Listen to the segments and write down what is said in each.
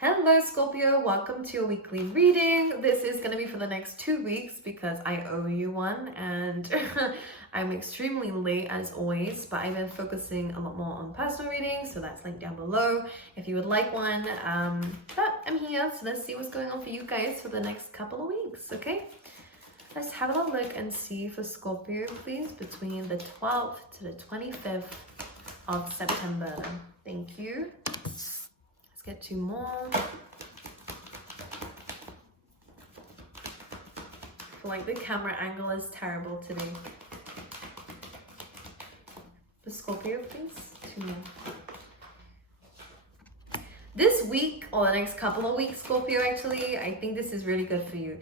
Hello Scorpio, welcome to your weekly reading. This is going to be for the next 2 weeks because I owe you one and I'm extremely late as always, but I've been focusing a lot more on personal readings, so that's linked down below if you would like one. But I'm here, so let's see what's going on for you guys for the next couple of weeks, okay? Let's have a look and see for Scorpio, please, between the 12th to the 25th of September. Thank you. Get two more. I feel like the camera angle is terrible today. For Scorpio, please. Two more. This week, or the next couple of weeks, Scorpio, actually, I think this is really good for you.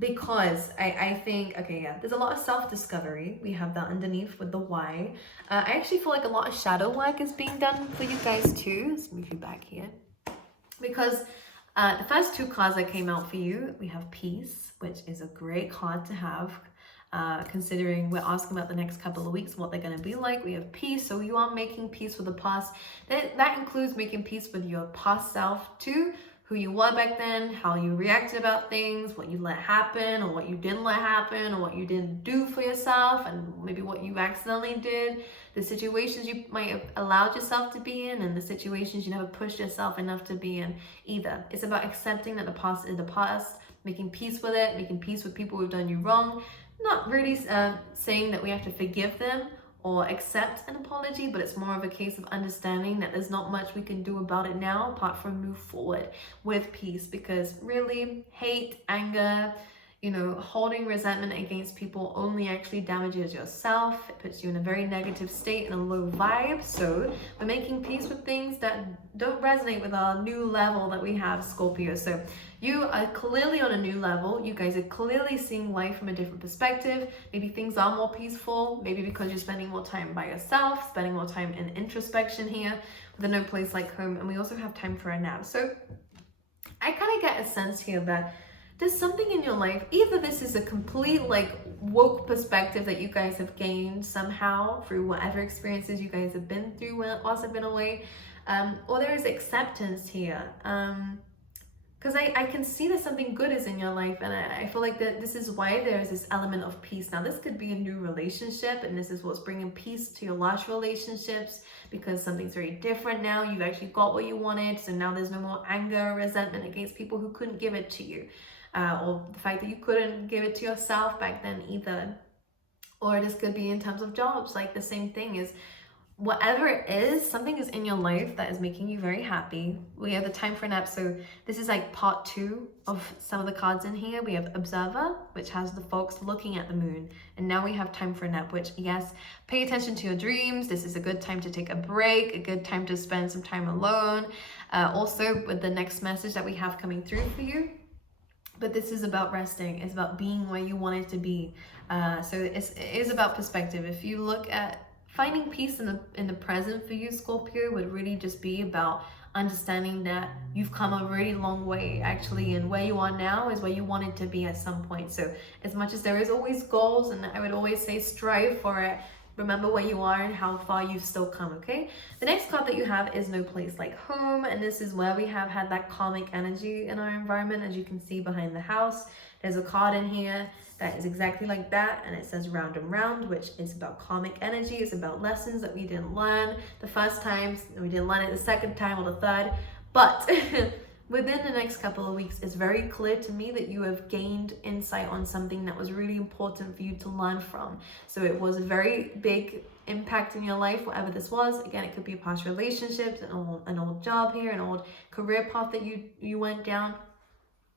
Because I think, okay, yeah, there's a lot of self-discovery. We have that underneath with the Y. I actually feel like a lot of shadow work is being done for you guys too. Let's move you back here. Because the first two cards that came out for you, we have peace, which is a great card to have, considering we're asking about the next couple of weeks, what they're going to be like. We have peace, so you are making peace with the past. That includes making peace with your past self too, who you were back then, how you reacted about things, what you let happen or what you didn't let happen or what you didn't do for yourself, and maybe what you accidentally did, the situations you might have allowed yourself to be in and the situations you never pushed yourself enough to be in either. It's about accepting that the past is the past, making peace with it, making peace with people who've done you wrong, not really saying that we have to forgive them or accept an apology, but it's more of a case of understanding that there's not much we can do about it now apart from move forward with peace, because really hate, anger, holding resentment against people only actually damages yourself. It puts you in a very negative state and a low vibe. So we're making peace with things that don't resonate with our new level that we have, Scorpio. So you are clearly on a new level. You guys are clearly seeing life from a different perspective. Maybe things are more peaceful, maybe because you're spending more time by yourself, spending more time in introspection here with a no place like home. And we also have time for a nap. So I kind of get a sense here that there's something in your life, either this is a complete woke perspective that you guys have gained somehow through whatever experiences you guys have been through whilst I've been away, or there is acceptance here. Because I can see that something good is in your life, and I feel like that this is why there is this element of peace. Now, this could be a new relationship, and this is what's bringing peace to your last relationships, because something's very different now. You've actually got what you wanted, so now there's no more anger or resentment against people who couldn't give it to you. Or the fact that you couldn't give it to yourself back then either. Or this could be in terms of jobs, like the same thing is, whatever it is, something is in your life that is making you very happy. We have the time for a nap, so this is like part 2 of some of the cards in here. We have Observer, which has the folks looking at the moon, and now we have time for a nap, which, yes, pay attention to your dreams. This is a good time to take a break, a good time to spend some time alone. Also with the next message that we have coming through for you. But this is about resting. It's about being where you want it to be. So it is about perspective. If you look at finding peace in the present for you, Scorpio, would really just be about understanding that you've come a really long way, actually, and where you are now is where you wanted to be at some point. So as much as there is always goals, and I would always say strive for it, remember where you are and how far you've still come, okay? The next card that you have is No Place Like Home, and this is where we have had that karmic energy in our environment. As you can see behind the house, there's a card in here that is exactly like that, and it says Round and Round, which is about karmic energy. It's about lessons that we didn't learn the first time, we didn't learn it the second time or the third, but within the next couple of weeks, it's very clear to me that you have gained insight on something that was really important for you to learn from. So it was a very big impact in your life, whatever this was. Again, it could be past relationships, an old job here, an old career path that you went down.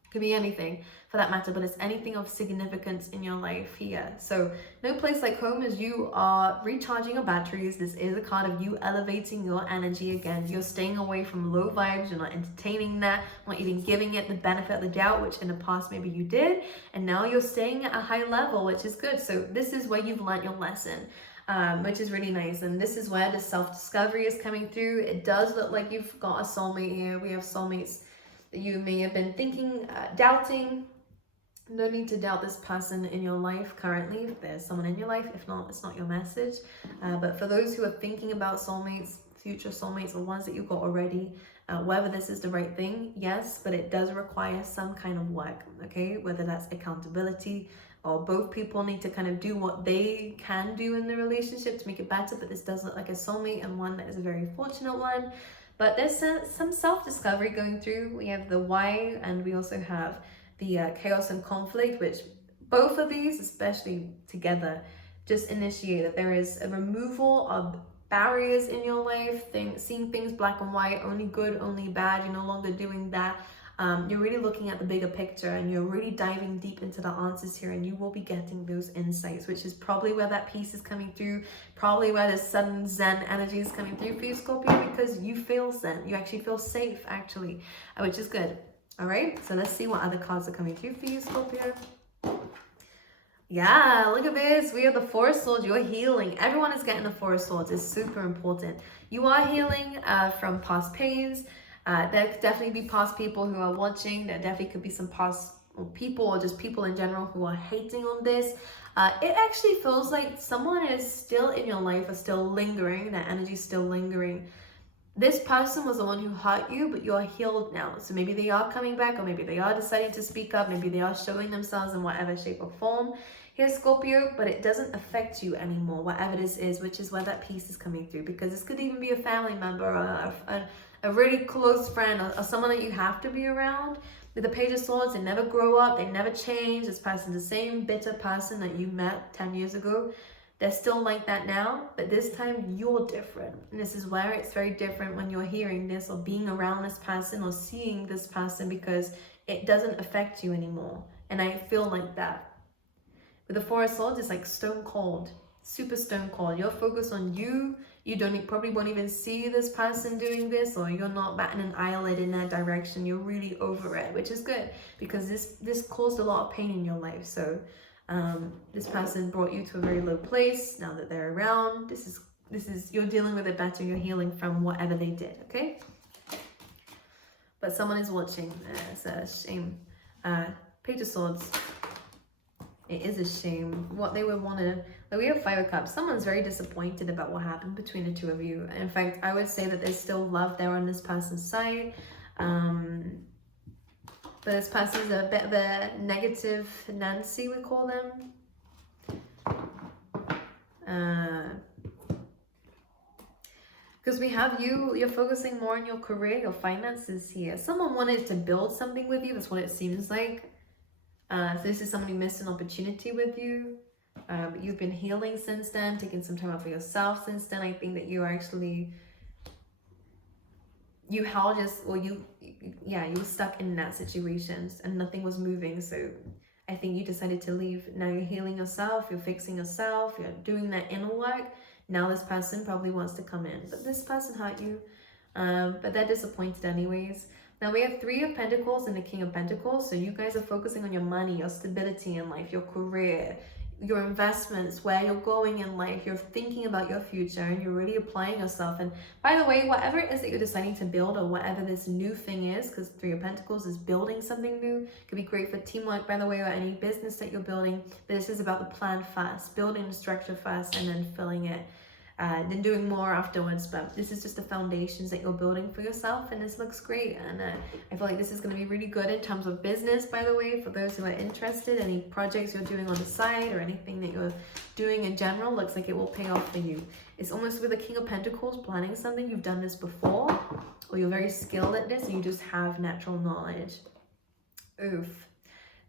Could be anything for that matter, but it's anything of significance in your life here. So No Place Like Home is you are recharging your batteries. This is a card of you elevating your energy again. You're staying away from low vibes. You're not entertaining that, not even giving it the benefit of the doubt, which in the past maybe you did, and now you're staying at a high level, which is good. So this is where you've learned your lesson, which is really nice. And this is where the self-discovery is coming through. It does look like you've got a soulmate here. We have soulmates that you may have been thinking, doubting. No need to doubt this person in your life currently, if there's someone in your life. If not, it's not your message. But for those who are thinking about soulmates, future soulmates, or ones that you've got already, Whether this is the right thing, yes, but it does require some kind of work, okay? Whether that's accountability, or both people need to kind of do what they can do in the relationship to make it better. But this does look like a soulmate, and one that is a very fortunate one. But there's some self-discovery going through. We have the why, and we also have the chaos and conflict, which both of these, especially together, just initiate that there is a removal of barriers in your life, seeing things black and white, only good, only bad. You're no longer doing that. You're really looking at the bigger picture, and you're really diving deep into the answers here, and you will be getting those insights, which is probably where that peace is coming through, probably where the sudden Zen energy is coming through for you, Scorpio, because you feel Zen. You actually feel safe, actually, which is good. All right, so let's see what other cards are coming through for you, Scorpio. Yeah, look at this. We have the Four of Swords. You're healing. Everyone is getting the Four of Swords. It's super important. You are healing from past pains. There could definitely be past people who are watching. There definitely could be some past people, or just people in general, who are hating on this. It actually feels like someone is still in your life, or still lingering. That energy is still lingering. This person was the one who hurt you, but you're healed now. So maybe they are coming back, or maybe they are deciding to speak up. Maybe they are showing themselves in whatever shape or form. Here's Scorpio, but it doesn't affect you anymore, whatever this is, which is where that peace is coming through. Because this could even be a family member, or a really close friend, or someone that you have to be around. With the Page of Swords, they never grow up, they never change. This person's the same bitter person that you met 10 years ago. They're still like that now, but this time you're different. And this is where it's very different when you're hearing this, or being around this person, or seeing this person, because it doesn't affect you anymore. And I feel like that. With the Four of Swords, it's like stone cold, super stone cold. You're focused on you. You probably won't even see this person doing this, or you're not batting an eyelid in that direction. You're really over it, which is good, because this caused a lot of pain in your life. So this person brought you to a very low place. Now that they're around, this is you're dealing with it better. You're healing from whatever they did, okay? But someone is watching. It's a shame. Page of Swords. It is a shame. What they would want to... Like, we have Five of Cups. Someone's very disappointed about what happened between the two of you. In fact, I would say that there's still love there on this person's side. But this person's a bit of a negative Nancy, we call them. Because we have you're focusing more on your career, your finances here. Someone wanted to build something with you. That's what it seems like. So this is somebody who missed an opportunity with you. But you've been healing since then, taking some time out for yourself since then. I think that you actually... you were stuck in that situation, and nothing was moving. So I think you decided to leave. Now you're healing yourself, you're fixing yourself, you're doing that inner work. Now this person probably wants to come in, but this person hurt you, but they're disappointed anyways. Now we have Three of Pentacles and the King of Pentacles. So you guys are focusing on your money, your stability in life, your career, your investments, where you're going in life. You're thinking about your future, and you're really applying yourself. And by the way, whatever it is that you're deciding to build, or whatever this new thing is, because Three of Pentacles is building something new. It could be great for teamwork, by the way, or any business that you're building. But this is about the plan first, building the structure first, and then filling it. Then doing more afterwards. But this is just the foundations that you're building for yourself, and this looks great. And I feel like this is going to be really good in terms of business, by the way, for those who are interested. Any projects you're doing on the side, or anything that you're doing in general, looks like it will pay off for you. It's almost with the King of Pentacles, planning something. You've done this before, or you're very skilled at this, and you just have natural knowledge. Oof.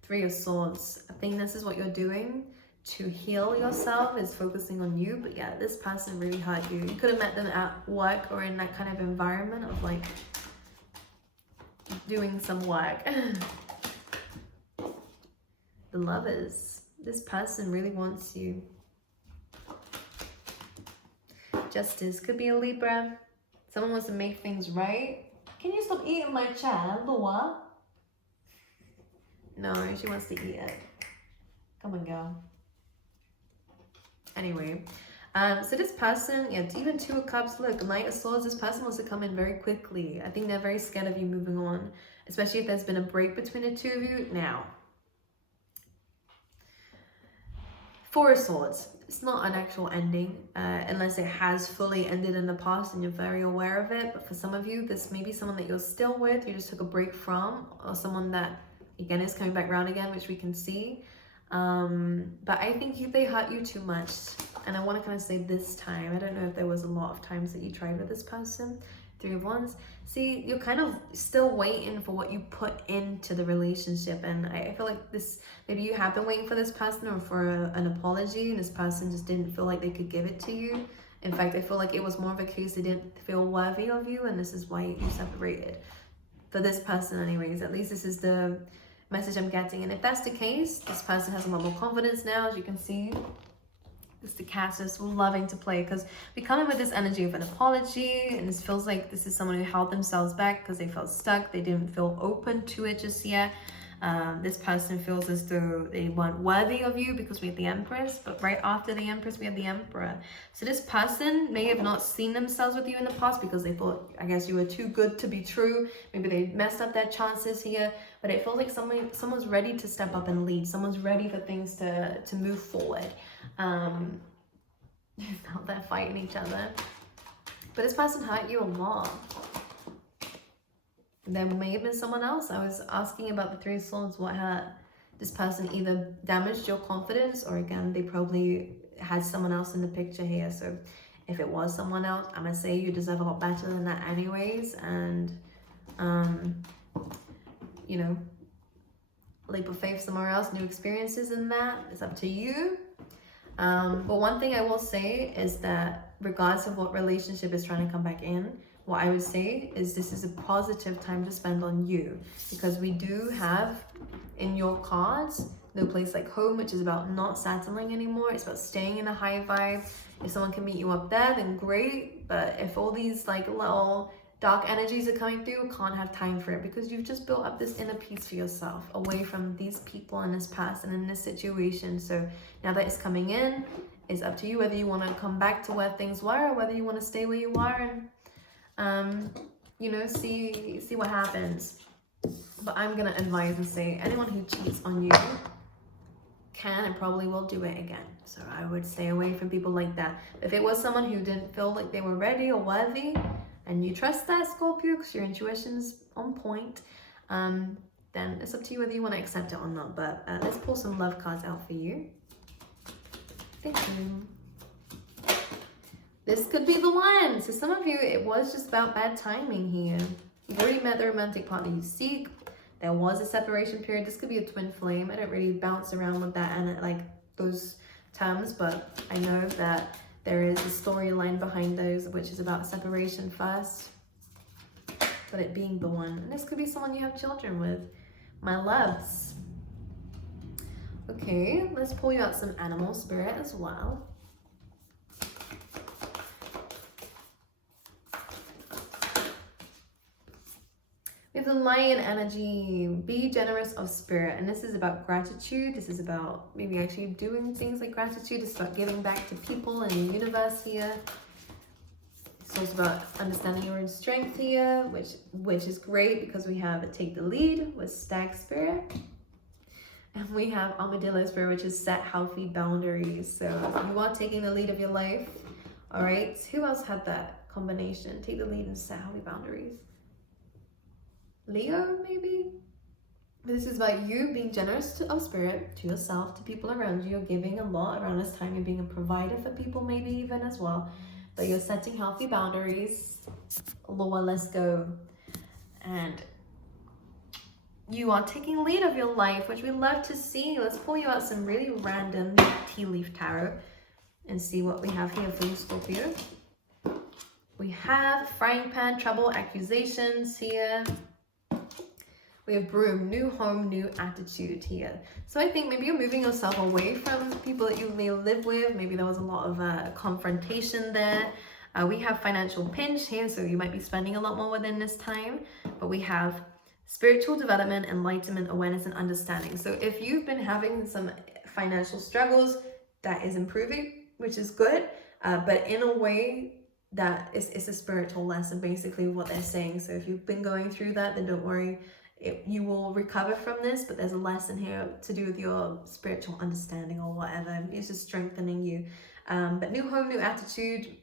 Three of Swords. I think this is what you're doing to heal yourself, is focusing on you. But yeah, this person really hurt you. You could have met them at work, or in that kind of environment of like doing some work. The Lovers. This person really wants you. Justice. Could be a Libra. Someone wants to make things right. Can you stop eating my child, or what? No, she wants to eat it. Come on, girl. Anyway, so this person, yeah, even Two of Cups, look, Knight of Swords, this person wants to come in very quickly. I think they're very scared of you moving on, especially if there's been a break between the two of you. Now, Four of Swords. It's not an actual ending, unless it has fully ended in the past and you're very aware of it. But for some of you, this may be someone that you're still with, you just took a break from, or someone that, again, is coming back around again, which we can see. But I think they hurt you too much. And I want to kind of say this time, I don't know if there was a lot of times that you tried with this person. Three of Wands. See, you're kind of still waiting for what you put into the relationship, and I feel like this, maybe you have been waiting for this person or for an apology, and this person just didn't feel like they could give it to you. In fact, I feel like it was more of a case they didn't feel worthy of you, and this is why you separated. For this person anyways, at least this is the message I'm getting. And if that's the case, this person has a lot more confidence now, as you can see. This the cast is loving to play, because we come in with this energy of an apology, and this feels like this is someone who held themselves back because they felt stuck, they didn't feel open to it just yet. This person feels as though they weren't worthy of you, because we had the Empress, but right after the Empress we had the Emperor. So this person may have not seen themselves with you in the past because they thought, I guess, you were too good to be true. Maybe they messed up their chances here, but it feels like someone's ready to step up and lead. Someone's ready for things to move forward. Now they're fighting each other, but this person hurt you a lot. There may have been someone else. I was asking about the Three of Swords, what hurt. This person either damaged your confidence, or again, they probably had someone else in the picture here. So if it was someone else, I'm gonna say you deserve a lot better than that anyways. And you know, leap of faith somewhere else, new experiences in that. It's up to you. But one thing I will say is that regardless of what relationship is trying to come back in, what I would say is this is a positive time to spend on you, because we do have in your cards No Place Like Home, which is about not settling anymore. It's about staying in a high vibe. If someone can meet you up there, then great. But if all these like little dark energies are coming through, can't have time for it, because you've just built up this inner peace for yourself away from these people in this past and in this situation. So now that it's coming in, it's up to you whether you want to come back to where things were, or whether you want to stay where you are and you know, see what happens. But I'm gonna advise and say anyone who cheats on you can and probably will do it again. So I would stay away from people like that. If it was someone who didn't feel like they were ready or worthy, and you trust that, Scorpio, because your intuition's on point, then it's up to you whether you want to accept it or not. But let's pull some love cards out for you. Thank you. This could be the one. So some of you, it was just about bad timing here. You've already met the romantic partner you seek. There was a separation period. This could be a twin flame. I don't really bounce around with that and like those terms, but I know that there is a storyline behind those, which is about separation first, but it being the one. And this could be someone you have children with, my loves. Okay, let's pull you out some animal spirit as well. We have the lion energy. Be generous of spirit. And this is about gratitude. This is about maybe actually doing things like gratitude. It's about giving back to people and the universe here. It's also about understanding your own strength here, which is great, because we have take the lead with stag spirit. And we have armadillo spirit, which is set healthy boundaries. So you are taking the lead of your life. All right. Who else had that combination? Take the lead and set healthy boundaries. Leo, maybe? But this is about you being generous of spirit to yourself, to people around you. You're giving a lot around this time. You're being a provider for people, maybe even as well. But you're setting healthy boundaries. Lord, let's go. And you are taking lead of your life, which we love to see. Let's pull you out some really random tea leaf tarot and see what we have here for you, Scorpio. We have frying pan, trouble, accusations here. We have broom, new home, new attitude here. So I think maybe you're moving yourself away from people that you may live with. Maybe there was a lot of confrontation there. We have financial pinch here, so you might be spending a lot more within this time. But we have spiritual development, enlightenment, awareness, and understanding. So if you've been having some financial struggles, that is improving, which is good. But in a way that it's a spiritual lesson, basically what they're saying. So if you've been going through that, then don't worry. you will recover from this, but there's a lesson here to do with your spiritual understanding or whatever. It's just strengthening you. But new home, new attitude,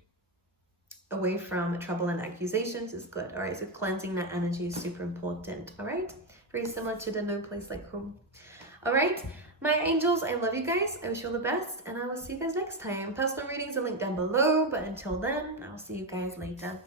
away from trouble and accusations is good. All right, so cleansing that energy is super important. All right, very similar to the no place like home. All right, my angels, I love you guys. I wish you all the best, and I will see you guys next time. Personal readings are linked down below, but until then, I'll see you guys later.